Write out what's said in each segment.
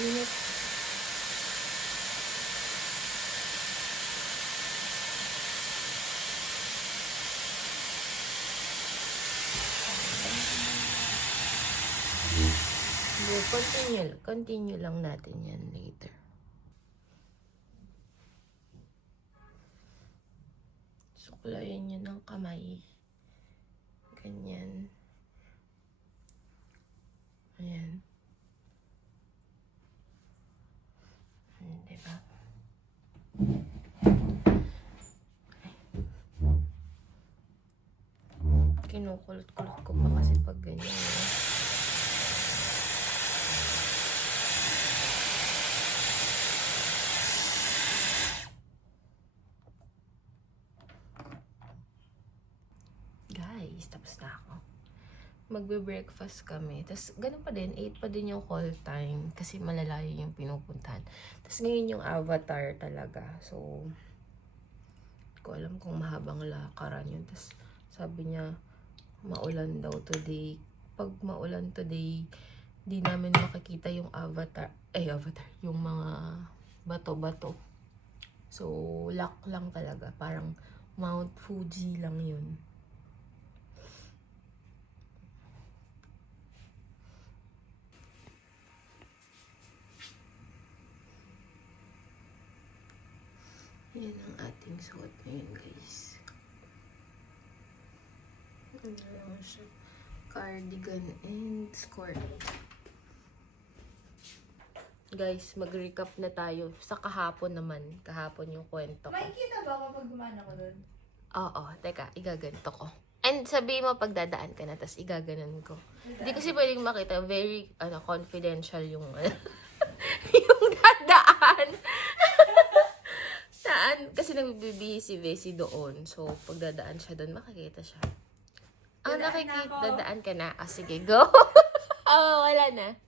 Init. Continue lang natin yan later. Suklayin nyo ng kamay. Ganyan. Ayan. Diba? Kinukulot-kulot ko pa kasi pag ganyan. Guys, tapos na ako. Magbe-breakfast kami. Tapos, ganun pa din, 8 pa din yung call time kasi malalayo yung pinupuntahan. Tapos, ngayon yung avatar talaga. So, hindi ko alam kung mahabang lakaran yun. Tapos, sabi niya, maulan daw today. Pag maulan today, di namin makikita yung avatar, yung mga bato-bato. So, lock lang talaga. Parang Mount Fuji lang yun. Yan ang ating suot ngayon, guys. Ano lang siya? Cardigan and skirt. Guys, mag-recap na tayo. Sa kahapon naman. Kahapon yung kwento ko. May kita ba kapag gumana ko doon? Oo. Teka, igaganto ko. And sabihin mo pagdadaan ka na, tapos igaganon ko. Hindi kasi pwedeng makita. Very, confidential yung, yung dadaan. Saan? Kasi nagbibihi si Bessie doon. So, pagdadaan siya doon, makikita siya. Nakikita. Dadaan ka na. Sige, go. Wala na.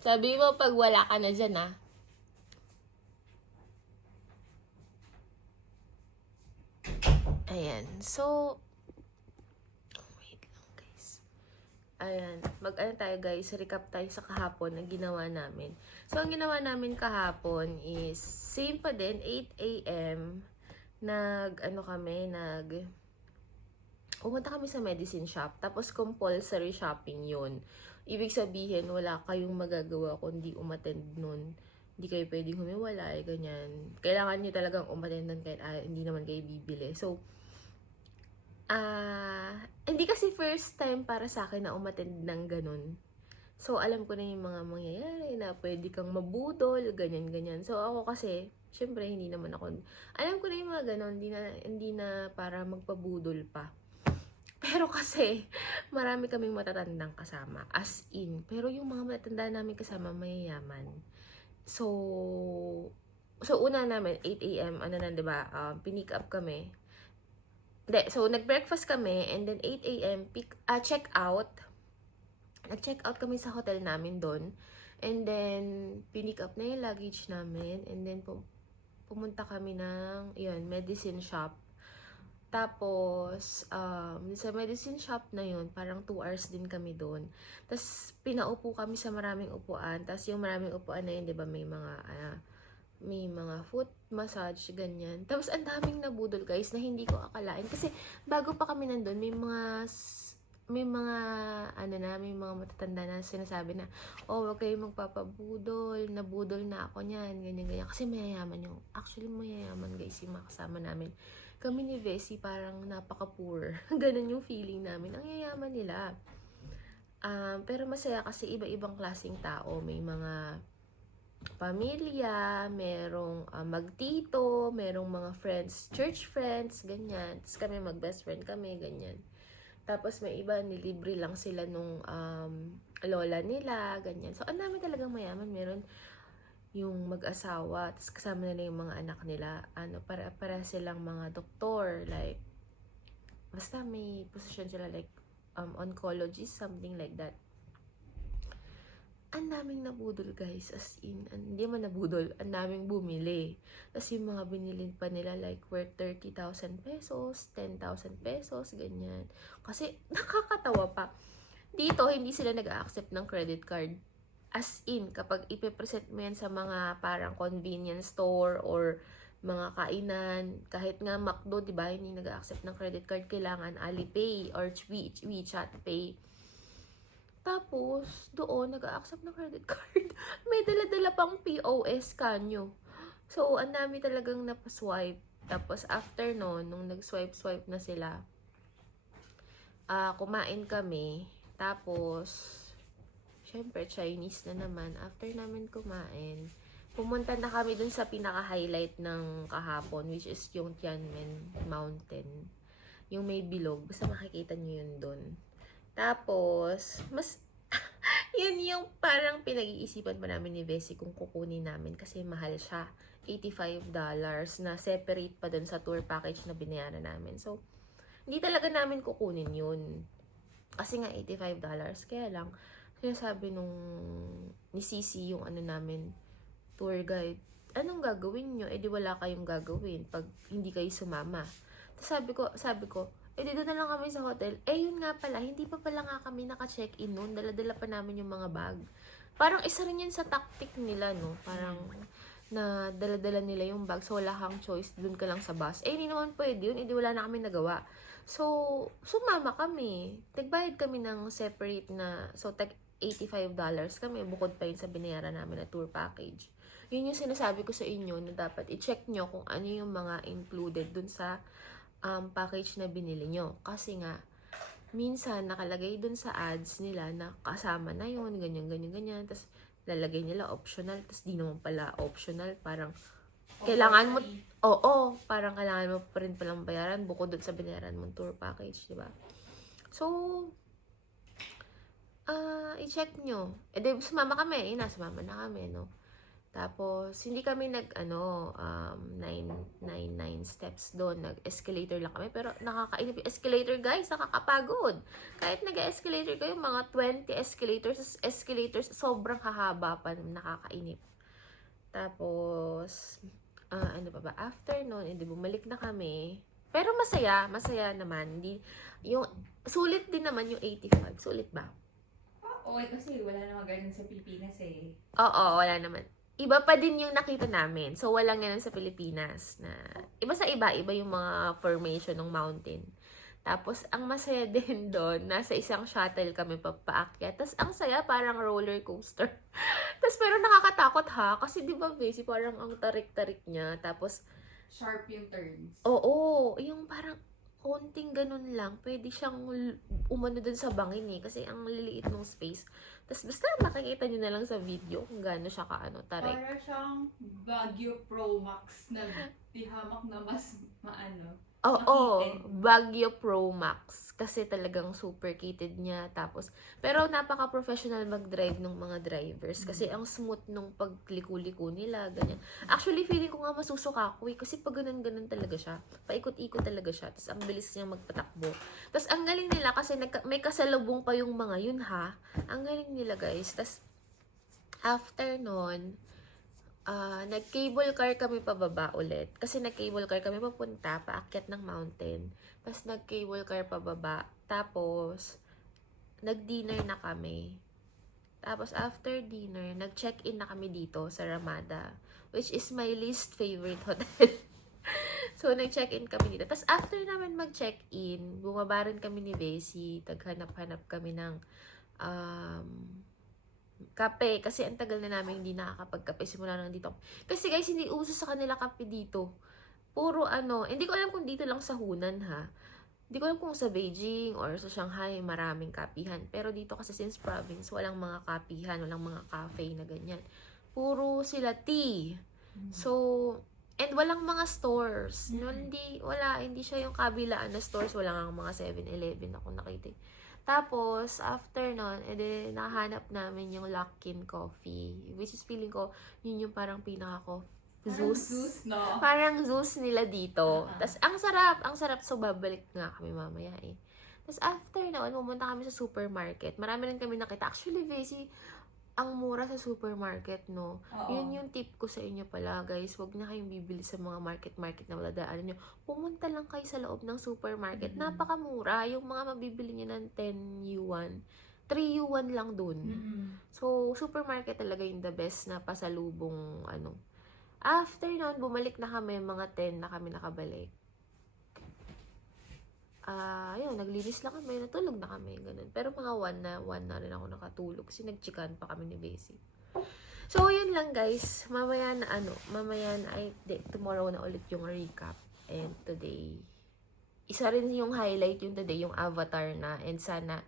Sabi mo pag wala ka na dyan, Ayan. So, wait lang, guys. Ayan. Mag-ano tayo, guys. Recap tayo sa kahapon na ginawa namin. So, ang ginawa namin kahapon is same pa din, 8 a.m. Pumunta kami sa medicine shop. Tapos, compulsory shopping yun. Ibig sabihin, wala kayong magagawa kundi umattend nun. Hindi kayo pwedeng humiwalay, ganyan. Kailangan nyo talagang umattend nun kahit hindi naman kayo bibili. So, hindi kasi first time para sa akin na umattend ng ganun. So, alam ko na yung mga mangyayari na pwede kang mabudol, ganyan-ganyan. So, ako kasi, syempre, hindi naman ako, alam ko na yung mga ganun, hindi na para magpabudol pa. Pero kasi, marami kaming matatandang kasama. As in. Pero yung mga matatanda namin kasama, mayayaman. So una namin, 8 a.m., diba, pinick up kami. So, nag-breakfast kami, and then 8 a.m., check out. Nag-check out kami sa hotel namin doon. And then, pinick up na yung luggage namin. And then, pumunta kami ng, medicine shop. Tapos, sa medicine shop na yun, parang 2 hours din kami doon. Tapos, pinaupo kami sa maraming upuan. Tapos, yung maraming upuan na yun, di ba, may mga foot massage, ganyan. Tapos, ang daming nabudol, guys, na hindi ko akalain. Kasi, bago pa kami nandun, may mga matatanda na sinasabi na, wag kayong magpapabudol, nabudol na ako niyan, ganyan-ganyan. Kasi mayayaman actually mayayaman, guys, yung mga kasama namin. Kami ni Vessie parang napaka-poor. Ganun yung feeling namin. Ang yayaman nila. Pero masaya kasi iba-ibang klaseng tao. May mga pamilya, merong magtito, merong mga friends, church friends, ganyan. Tapos kami mag-best friend kami, ganyan. Tapos may iba, nilibre lang sila nung lola nila, ganyan. So, ang dami talagang mayaman. Meron yung mag-asawa, tapos kasama nila yung mga anak nila, para silang mga doktor, like, basta may position sila, like, oncologist, something like that. Ang daming nabudol, guys, as in, hindi man nabudol, ang daming bumili. Tapos yung mga binili pa nila, like, worth 30,000 pesos, 10,000 pesos, ganyan. Kasi, nakakatawa pa. Dito, hindi sila nag-accept ng credit card. As in, kapag ipipresent mo yan sa mga parang convenience store or mga kainan, kahit nga McDo, di ba, hindi nag-accept ng credit card, kailangan Alipay or WeChat Pay. Tapos, doon, nag-accept ng credit card. May dala-dala pang POS kanyo. So, ang dami talagang napaswipe. Tapos, after nun, nung nag-swipe na sila, kumain kami. Tapos, syempre, Chinese na naman. After namin kumain, pumunta na kami dun sa pinaka-highlight ng kahapon, which is yung Tianmen Mountain. Yung may bilog. Basta makikita nyo yun dun. Tapos, yun yung parang pinag-iisipan pa namin ni Bessie kung kukunin namin kasi mahal siya. $85 na separate pa dun sa tour package na binayaran namin. So, hindi talaga namin kukunin yun. Kasi nga $85. Kaya lang, sinasabi nung ni Sisi yung ano namin, tour guide, anong gagawin nyo? Eh di wala kayong gagawin pag hindi kayo sumama. Tapos sabi ko, eh di doon na lang kami sa hotel. Eh yun nga pala, hindi pa pala nga kami naka-check-in noon. Dala-dala pa namin yung mga bag. Parang isa rin yun sa tactic nila, no? Parang na dala-dala nila yung bag. So wala kang choice, doon ka lang sa bus. Eh hindi naman pwede yun, eh di wala na kami nagawa. So, sumama kami. Nagbayad kami ng separate na, so tag $85 kami, bukod pa yun sa binayaran namin na tour package. Yun yung sinasabi ko sa inyo na dapat i-check nyo kung ano yung mga included dun sa package na binili nyo. Kasi nga, minsan nakalagay dun sa ads nila na kasama na yun, ganyan. Tapos lalagay nila optional, tapos di naman pala optional. Parang, kailangan mo, parang kailangan mo pa rin palang bayaran bukod dun sa binayaran mong tour package, di ba? So, i-check nyo. Eh, di, sumama kami. Sumama na kami, no? Tapos, hindi kami nine steps doon. Nag-escalator lang kami. Pero, nakakainip yung escalator, guys. Nakakapagod. Kahit nag-escalator kayo, mga 20 escalators, sobrang hahaba pa. Nakakainip. Tapos, ano pa ba? After noon, hindi bumalik na kami. Pero masaya naman. Sulit din naman yung 85. Sulit ba? Oo, kasi wala namang ganun sa Pilipinas eh. Oo, wala naman. Iba pa din yung nakita namin. So, walang ganun sa Pilipinas. Iba yung mga formation ng mountain. Tapos, ang masaya din doon, nasa isang shuttle kami papaakyat. Tapos, ang saya, parang roller coaster. Tapos, pero nakakatakot ha. Kasi, di ba, Bessie, parang ang tarik-tarik niya. Tapos, Sharp yung turns. oo, yung parang konting ganun lang, pwede siyang umano dun sa bangin eh, kasi ang liliit ng space. Tapos basta makikita nyo na lang sa video kung gaano siya tarik. Para siyang Baguio Pro Max na dihamak na mas maano. Oo, Makitin. Baguio Pro Max. Kasi talagang super kitted niya. Tapos, pero napaka-professional mag-drive ng mga drivers. Kasi ang smooth nung pagliko-liko nila, ganyan. Actually, feeling ko nga masusuka ako eh. Kasi pag ganun-ganun talaga siya. Paikot-ikot talaga siya. Tapos, ang bilis niya magpatakbo. Tapos, ang galing nila kasi may kasalubong pa yung mga yun ha. Ang galing nila guys. Tapos, after nun, nag-cable car kami pababa ulit. Kasi nag-cable car kami papunta, paakyat ng mountain. Tapos nag-cable car pababa. Tapos, nag-dinner na kami. Tapos after dinner, nag-check-in na kami dito sa Ramada. Which is my least favorite hotel. So, nag-check-in kami dito. Tapos after namin mag-check-in, bumaba rin kami ni Bessie. Taghanap-hanap kami ng kape, kasi ang tagal na namin hindi nakakapagkape simula nang dito. Kasi guys, hindi uso sa kanila kape dito. Puro hindi ko alam kung dito lang sa Hunan ha. Hindi ko alam kung sa Beijing or sa Shanghai maraming kapihan. Pero dito kasi since province, walang mga kapihan, walang mga cafe na ganyan. Puro sila tea. So, and walang mga stores. No, hindi siya yung kabilaan na stores. Wala nga mga 7-Eleven ako nakita. Tapos, after nun, edi, nakahanap namin yung Luckin Coffee. Which is, feeling ko, yun yung parang pinaka-coffee. Zeus. No? Parang Zeus nila dito. Tapos, ang sarap. So, babalik nga kami mamaya eh. Tapos, after noon, pumunta kami sa supermarket. Marami rin kami nakita. Actually, Bessie, ang mura sa supermarket, no? Oo. Yun yung tip ko sa inyo pala, guys. Huwag na kayong bibili sa mga market na madadaanan nyo. Pumunta lang kayo sa loob ng supermarket. Napakamura. Yung mga mabibili nyo ng 10 yuan, 3U1 lang dun. Mm-mm. So, supermarket talaga yung the best na pasalubong, ano. After nun, bumalik na kami, mga 10 na kami nakabalik. Ayun, naglinis lang kami, natulog na kami, ganun. Pero mga 1 na rin ako nakatulog kasi nagchikan pa kami ni Bessie. So, yun lang guys. Mamaya na tomorrow na ulit yung recap. And today, isa rin yung highlight yung today, yung avatar na. And sana,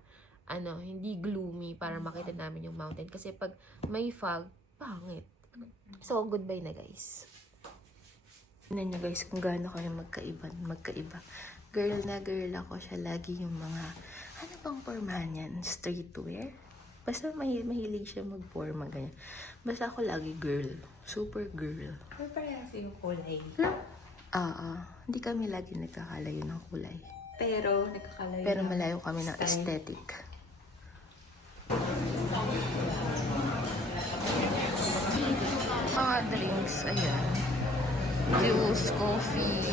hindi gloomy para makita namin yung mountain. Kasi pag may fog, pangit. So, goodbye na guys. Tignan nyo guys kung gaano kami magkaiba. Girl na girl ako siya. Lagi yung mga, ano bang pormahan yan? Streetwear? Basta mahilig siya mag-forma ganyan. Basta ako lagi girl. Super girl. Pero parehas yung kulay. Hindi kami lagi nagkakalayo ng kulay. Pero nagkakalayo. Pero malayo kami ng aesthetic. Mga drinks, ayan. Juice, coffee.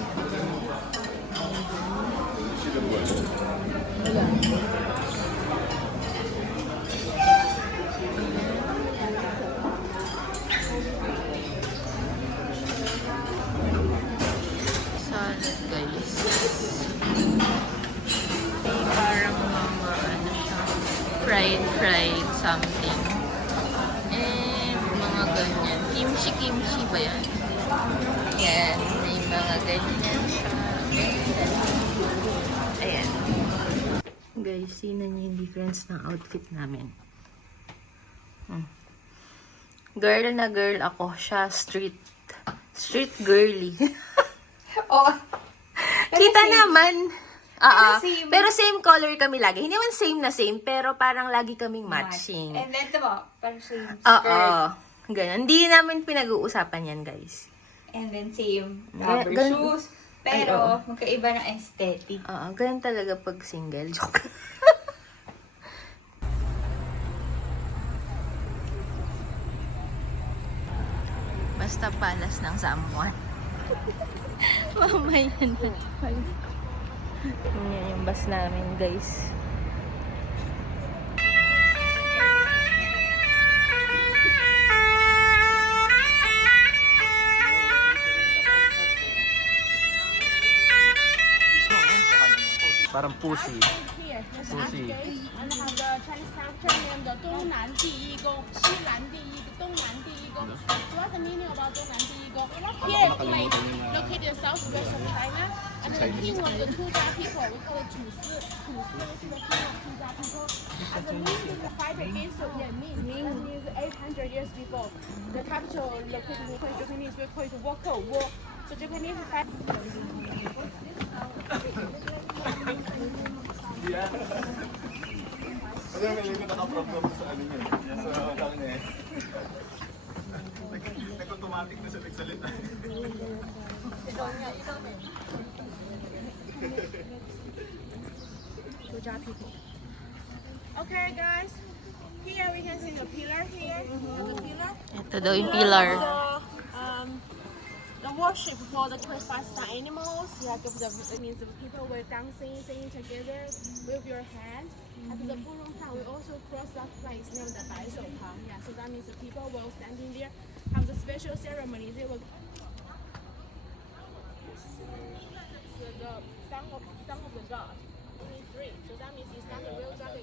Salad, guys. Parang mga fried something. And mga ganyan. Kimchi ba yan? Yan, may mga ganyan siya. Ayan. Guys, sino niyo yung difference ng outfit namin? Girl na girl ako. Siya street girly. Oh, Kita naman. same. Pero same color kami lagi. Hindi man same na same, pero parang lagi kaming matching. And then, diba, parang same Oo. skirt. Ganun. Hindi namin pinag-uusapan yan, guys. And then, same Gan- rubber gan- shoes. Ay, Pero, oo. magkaiba ng aesthetic. Oo. Ganun talaga pag single. Joke. Basta palas ng someone. Mamaya na. Yan yung bus namin, guys. Parang pussy. Pussy. 然后的 Chinese culture name 的东南第一宫，西南第一，东南第一宫。What's the meaning about 东南第一宫? Here, place located in southwest of China, and the king was the Tujia people. We call it 土司，which is the king of Tujia people. And the Ming is the five against the Ming. Ming is 800 years before. The capital located in Japanese, we call it Woko. So Japanese is five. Hindi ko naka-problem sa ano niya. Sa lang niya eh. Nag-automatic na sa nagsalita. Tujia people. Okay, guys. Here we can see the pillar here. The pillar. Ito daw yung pillar. The worship for the sacrifice animals. You have to it means the people were dancing, singing together with your hand. At the Furong Town, we also cross that place named the Baishou Tang. Yeah, so that means the people were standing there, have the special ceremony. They will. So the song of the god. Only three. So that means it's not a real dragon.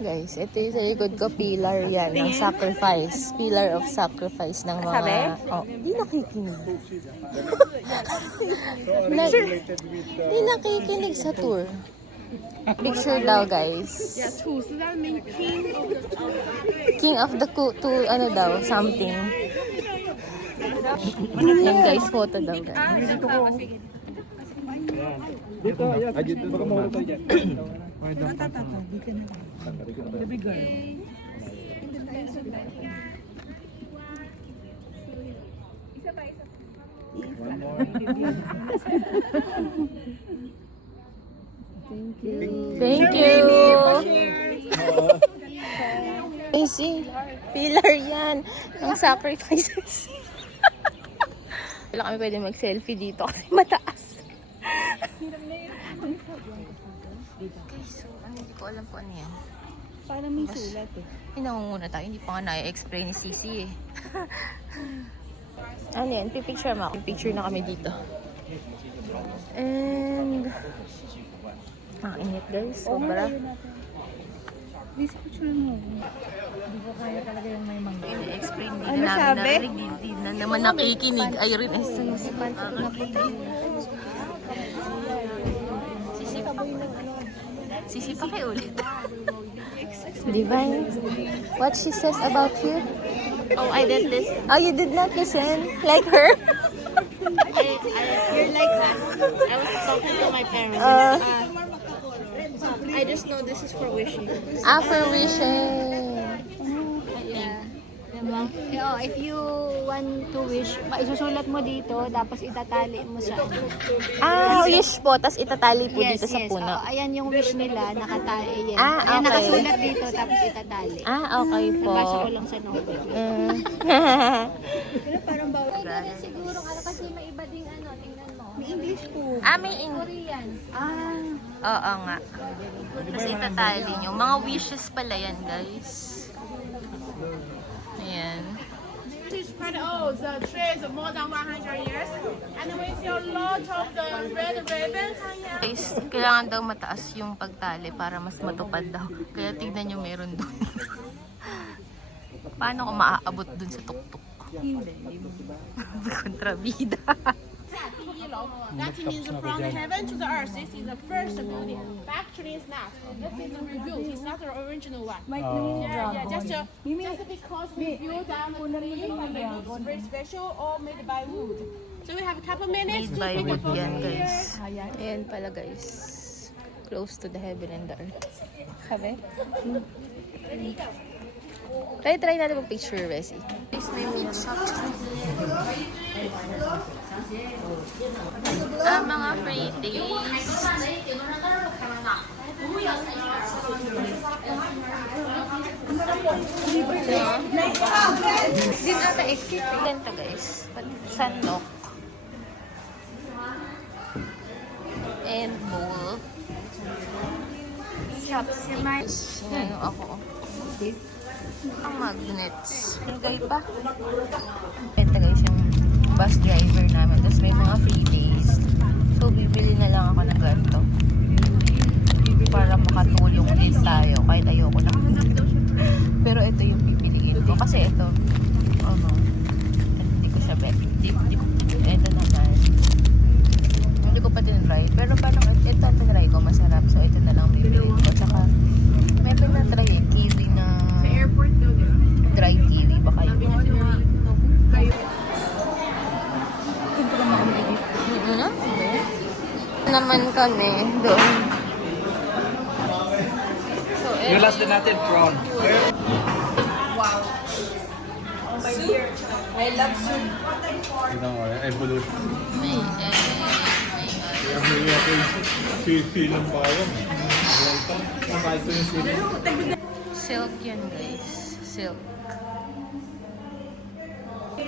Guys, ito yung sa likod ko, pillar yan, ng sacrifice. Pillar of sacrifice ng mga... Oh, di nakikinig. Di nakikinig sa tour. Picture daw, guys. Yeah, 土司 that means king of the King of the ano daw, something. Yan guys, photo daw, guys. Ay, dito baka mawala tayo dyan. Thank you. Easy. Pillar yan. Ang sacrifices. Wala kami pwede mag-selfie dito kasi mataas. Okay, so hindi ko alam kung ano yan. Parang may sulat eh. Nangunguna tayo, hindi pa nga na-explain ni Sisi eh. Ano yan? Pipicture mo ako. Pipicture na kami dito. And... ang init guys, sobra. This picture mo. Hindi ko kaya talaga yung may mangga. Ini-explain din Ano namin sabi? narinig, di na naman nakikinig. Ay rin, ay Si Pansit na puti. Sisi, Sisi, pakiulit. Divine, what she says about you? Oh, I did this. Oh, you did not listen? Like her? You're like that. I was talking to my parents. I just know this is for wishing. Affirmation. Yeah. Diba? Oh, if you want to wish, isusulat mo dito, tapos itatali mo sa Ah, wish po, tas itatali po dito sa puno. Oh, ayan yung wish nila, nakatali yan. Ah, Ayan, okay. nakasulat dito, tapos itatali. Ah, okay po. Nabasa ko lang sa novel. Pero parang bawal. Siguro, kasi may iba ding ano, tingnan mo. May English po. Ah, may English. Korean. Ah. Oo nga. Tapos itatali nyo. Mga wishes pala yan, guys. Ayan. This is quite old. The tree is more than 100 years. And we see a lot of the red ribbon hanging. Guys, kailangan daw mataas yung pagtali para mas matupad daw. Kaya tignan nyo meron doon. Paano ko maaabot doon sa tuktok? Hindi. Kontrabida. That means from the heaven to the earth. This is the first building. But actually, it's not. This is a rebuilt. It's not the original one. Yeah. Just because we built down the tree and it looks very special, or made by wood. So we have a couple minutes Made to by take a wood photo yan, here. guys. Ayan pala, guys. Close to the heaven and the earth. Sabi? Try natin yung picture, Bessie. Ah, mga free days. Din ata exit. Ganito, guys. Sandok. And bowl. Chopsticks. Ano ako. Ang magnets. Lagay pa. Ito guys yung bus driver namin. Tapos may mga free days. So bibili na lang ako ng ganito. Para makatulong din tayo. Kahit ayoko na. Pero ito yung pipiliin ko. Kasi ito. Hindi ko siya bet. Ito naman. Hindi ko pa tinatry. Pero parang ito ang tinatry ko. Masarap. So ito na lang pipiliin ko. Tsaka may pinatry eh. Kiwi na dry kiwi ba kayo? Naman kami doon. So, Yung last din natin, prawn. Tignan mo, evolution. may Silang bayan. Kahit ito yung silang. silk yan, guys. Silk.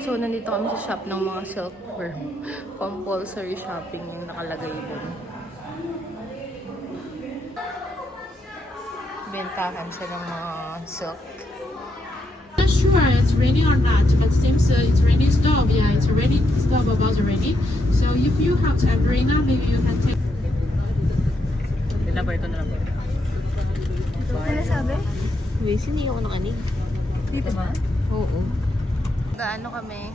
So, nandito kami sa shop ng mga silkworm. Compulsory shopping yung nakalagay doon. Bentahan siya ng mga silk. Not sure it's raining or not, but seems it's raining stop. Yeah, it's raining stop about the raining. So if you have to Ambrina, maybe you can take. Ito na lang. Ano sabi? Wait, hindi ako nakanig. Dito ba? Oo. Gaano kami?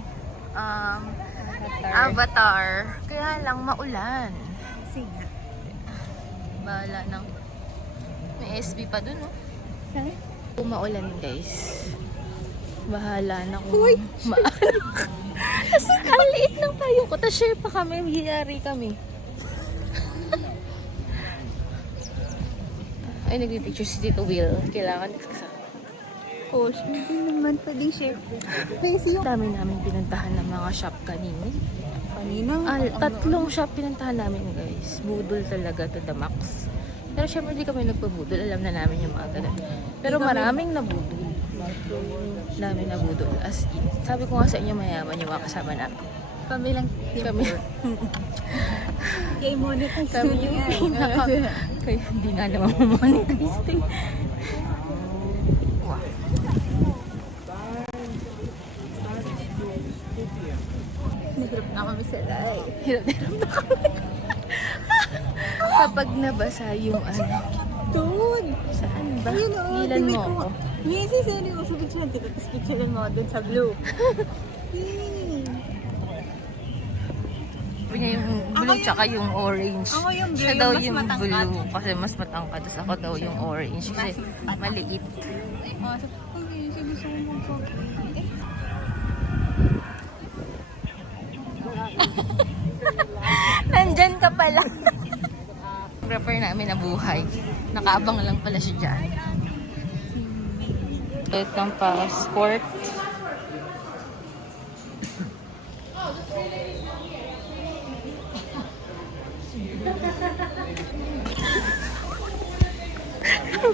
Avatar. Kaya lang maulan. Sige. Bahala ng... May SB pa dun, no? Saan? Kung maulan, guys. Bahala na kung... Uy! Kasi ang liit ng tayo ko. Tapos share pa kami. Magyayari kami. Ay, nagpipicture si Tito Will. Kailangan Oh, hindi naman pwedeng share. Kasi yung dami namin pinuntahan ng mga shop kanina. kaninang Tatlong shop pinuntahan namin, guys. Budol talaga to the max. Pero syempre hindi kami nagpabudol. Alam na namin yung mga ganun. Pero maraming nabudol. Daming nabudol. As in. Sabi ko nga sa inyo, mayaman yung mga kasama natin. kami lang Kami, kay Monica. kami yung pinaka Kaya hindi nga naman mamonetize eh. Wow. Nahirap na kami sa live. Hirap na kami. Kapag nabasa yung ano. Doon! Saan ba? Ayun o. Ilan mo ako? Ngayon si Sally, usapin siya. Tapos picturean mo doon sa blue. Sabi niya yung blue tsaka yung orange. Ako yung blue, Siya yung daw mas yung matangkad. blue kasi mas matangkad. Tapos ako daw yung orange kasi maliit. Oh, so, okay, so gusto ko mag-okay. Nandyan ka pala. Prepare namin na buhay. Nakaabang lang pala siya dyan. Ito ng passport.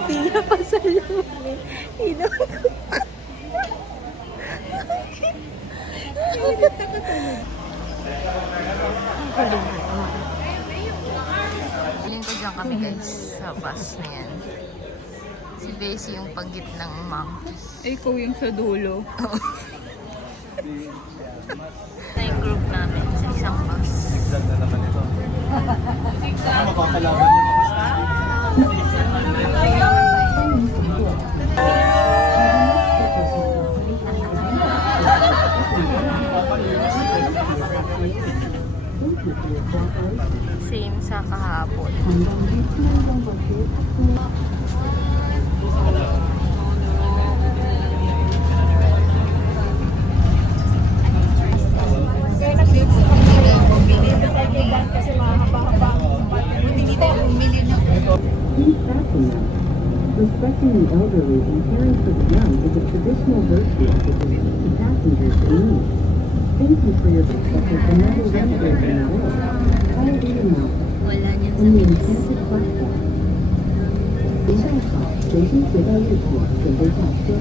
Pila pa sa lumin. Feeling ko dyan kami guys sa bus na yan. Si Bessie yung panggit ng monkey. Ay, ikaw yung sa dulo. Na yung group namin sa isang bus. Zigzag na naman ito. Ano makakalaban niyo mga Same sa kahapon. Respecting the elderly and caring for the young is a traditional virtue that is to passengers in need. Thank you for your respect of the noble renegade in the world. Follow the mountain Wala niyan sa on the Pinas. enchanted platform. 您站好，随身携带物品，准备下车。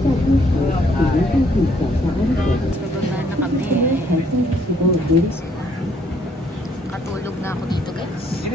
下车时，请您注意脚下安全。 Bababa na kami.台风时候，您 Katulog na ako dito guys.